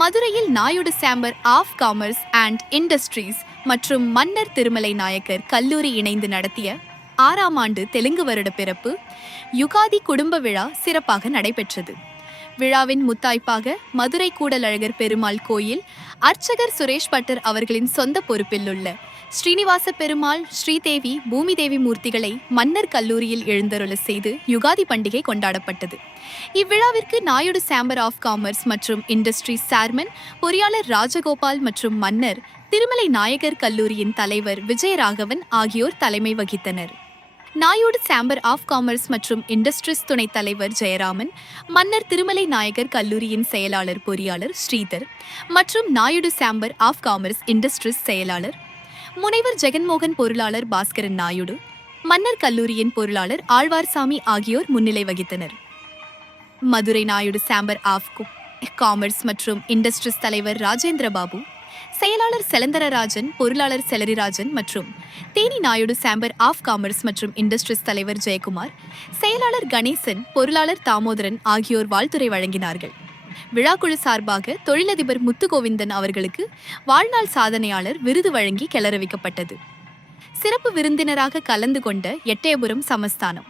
மதுரையில் Naidu chamber of commerce and industries மற்றும் மன்னர் திருமலை நாயக்கர் கல்லூரி இணைந்து நடத்திய 6ஆம் ஆண்டு தெலுங்கு வருட பிறப்பு யுகாதி குடும்ப விழா சிறப்பாக நடைபெற்றது. விழாவின் முத்தாய்ப்பாக மதுரை கூடலழகர் பெருமாள் கோயில் அர்ச்சகர் சுரேஷ் பட்டர் அவர்களின் சொந்த பொறுப்பில் உள்ள ஸ்ரீனிவாச பெருமாள், ஸ்ரீதேவி, பூமிதேவி மூர்த்திகளை மன்னர் கல்லூரியில் எழுந்தருள செய்து யுகாதி பண்டிகை கொண்டாடப்பட்டது. இவ்விழாவிற்கு நாயுடு சேம்பர் ஆஃப் காமர்ஸ் மற்றும் இண்டஸ்ட்ரீஸ் சேர்மன் பொறியாளர் ராஜகோபால் மற்றும் மன்னர் திருமலை நாயகர் கல்லூரியின் தலைவர் விஜயராகவன் ஆகியோர் தலைமை வகித்தனர். நாயுடு சேம்பர் ஆஃப் காமர்ஸ் மற்றும் இண்டஸ்ட்ரீஸ் துணைத் தலைவர் ஜெயராமன், மன்னர் திருமலை நாயகர் கல்லூரியின் செயலாளர் பொறியாளர் ஸ்ரீதர் மற்றும் Naidu chamber of commerce industries செயலாளர் முனைவர் ஜெகன்மோகன், பொருளாளர் பாஸ்கரன் நாயுடு, மன்னர் கல்லூரியின் பொருளாளர் ஆழ்வார்சாமி ஆகியோர் முன்னிலை வகித்தனர். Madurai Naidu chamber of commerce மற்றும் இண்டஸ்ட்ரீஸ் தலைவர் ராஜேந்திர பாபு, செயலாளர் செலந்தரராஜன், பொருளாளர் செலரிராஜன் மற்றும் Theni Naidu chamber of commerce மற்றும் இண்டஸ்ட்ரீஸ் தலைவர் ஜெயக்குமார், செயலாளர் கணேசன், பொருளாளர் தாமோதரன் ஆகியோர் வாழ்த்துரை வழங்கினார்கள். விழாக்குழு சார்பாக தொழிலதிபர் முத்துகோவிந்தன் அவர்களுக்கு வாழ்நாள் சாதனையாளர் விருது வழங்கி கிளறவிக்கப்பட்டது. சிறப்பு விருந்தினராக கலந்து கொண்ட எட்டயபுரம் சமஸ்தானம்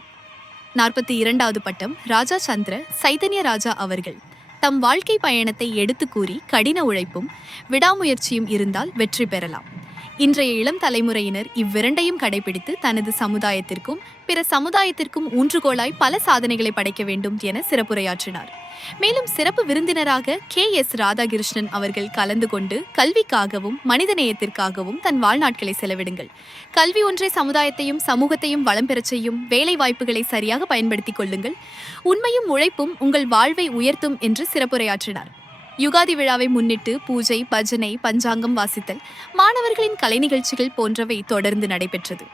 42வது பட்டம் ராஜா சந்திர சைதன்ய ராஜா அவர்கள் தம் வாழ்க்கை பயணத்தை எடுத்து கூறி, கடின உழைப்பும் விடாமுயற்சியும் இருந்தால் வெற்றி பெறலாம். இன்றைய இளம் தலைமுறையினர் இவ்விரண்டையும் கடைபிடித்து தனது சமுதாயத்திற்கும் பிற சமுதாயத்திற்கும் ஊன்றுகோலாய் பல சாதனைகளை படைக்க வேண்டும் என சிறப்புரையாற்றினார். மேலும் சிறப்பு விருந்தினராக KS ராதாகிருஷ்ணன் அவர்கள் கலந்து கொண்டு கல்விக்காகவும் மனிதநேயத்திற்காகவும் தன் வாழ்நாட்களை செலவிடுங்கள், கல்வி ஒன்றே சமுதாயத்தையும் சமூகத்தையும் வளம் பெறச் செய்யும், வேலை வாய்ப்புகளை சரியாக பயன்படுத்திக் கொள்ளுங்கள், உண்மையும் உழைப்பும் உங்கள் வாழ்வை உயர்த்தும் என்று சிறப்புரையாற்றினார். யுகாதி விழாவை முன்னிட்டு பூஜை, பஜனை, பஞ்சாங்கம் வாசித்தல், மாணவர்களின் கலை நிகழ்ச்சிகள் போன்றவை தொடர்ந்து நடைபெற்றது.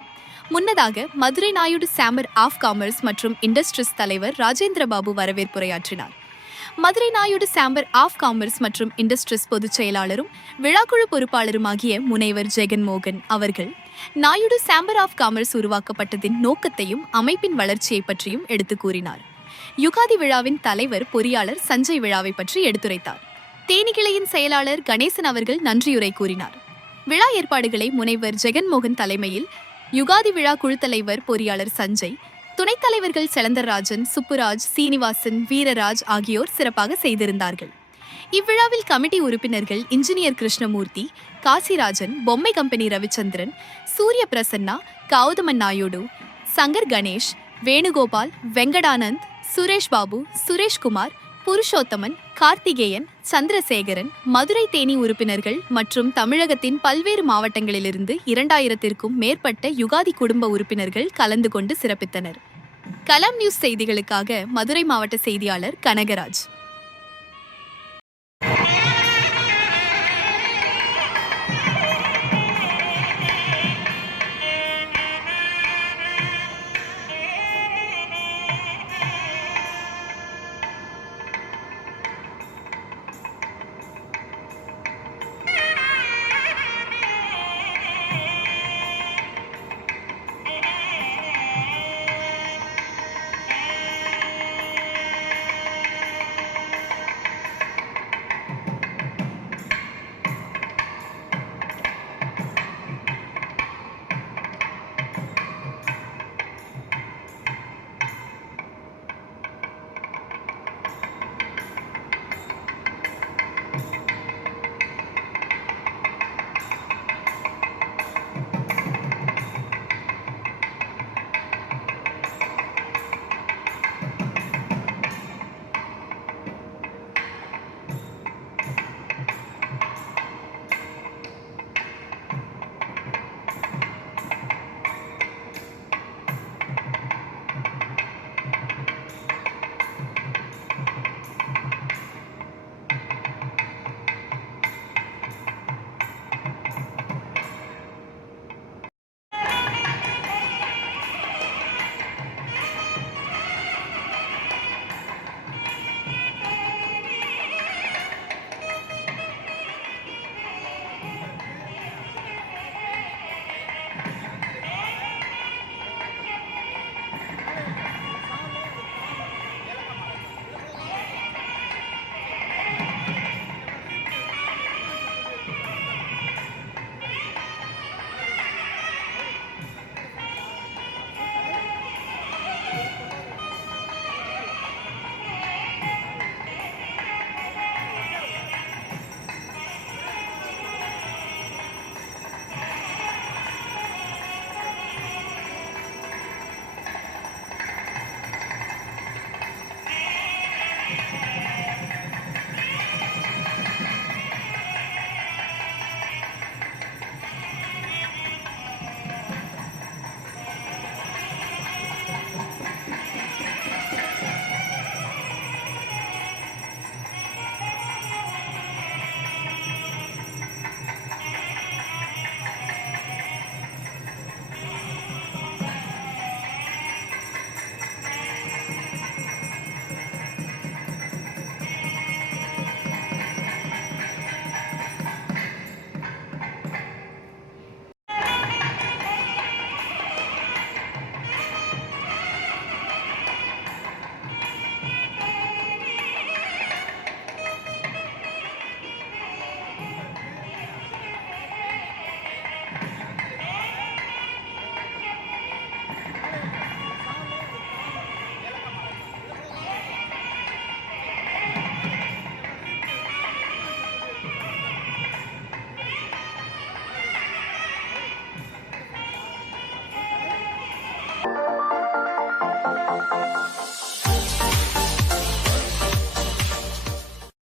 முன்னதாக Madurai Naidu chamber of commerce மற்றும் இண்டஸ்ட்ரீஸ் தலைவர் ராஜேந்திர பாபு வரவேற்புரையாற்றினார். Madurai Naidu chamber of commerce மற்றும் இண்டஸ்ட்ரீஸ் பொதுச் செயலாளரும் விழாக்குழு பொறுப்பாளருமாகிய முனைவர் ஜெகன்மோகன் அவர்கள் நாயுடு சேம்பர் ஆஃப் காமர்ஸ் உருவாக்கப்பட்டதின் நோக்கத்தையும் அமைப்பின் வளர்ச்சியை பற்றியும் எடுத்து கூறினார். யுகாதி விழாவின் தலைவர் பொறியாளர் சஞ்சய் விழாவை பற்றி எடுத்துரைத்தார். தேனி கிளையின் செயலாளர் கணேசன் அவர்கள் நன்றியுரை கூறினார். விழா ஏற்பாடுகளை முனைவர் ஜெகன்மோகன் தலைமையில் யுகாதி விழா குழு தலைவர் பொறியாளர் சஞ்சய், துணைத் தலைவர்கள் செலந்தர்ராஜன், சுப்புராஜ், சீனிவாசன், வீரராஜ் ஆகியோர் சிறப்பாக செய்திருந்தார்கள். இவ்விழாவில் கமிட்டி உறுப்பினர்கள் இன்ஜினியர் கிருஷ்ணமூர்த்தி, காசிராஜன், பொம்மை கம்பெனி ரவிச்சந்திரன், சூரிய பிரசன்னா, கௌதமன் நாயுடு, சங்கர் கணேஷ், வேணுகோபால், வெங்கடானந்த், சுரேஷ் பாபு, சுரேஷ்குமார், புருஷோத்தமன், கார்த்திகேயன், சந்திரசேகரன், மதுரை தேனி உறுப்பினர்கள் மற்றும் தமிழகத்தின் பல்வேறு மாவட்டங்களிலிருந்து 2000க்கும் மேற்பட்ட யுகாதி குடும்ப உறுப்பினர்கள் கலந்து கொண்டு சிறப்பித்தனர். கலாம் நியூஸ் செய்திகளுக்காக மதுரை மாவட்ட செய்தியாளர் கனகராஜ்.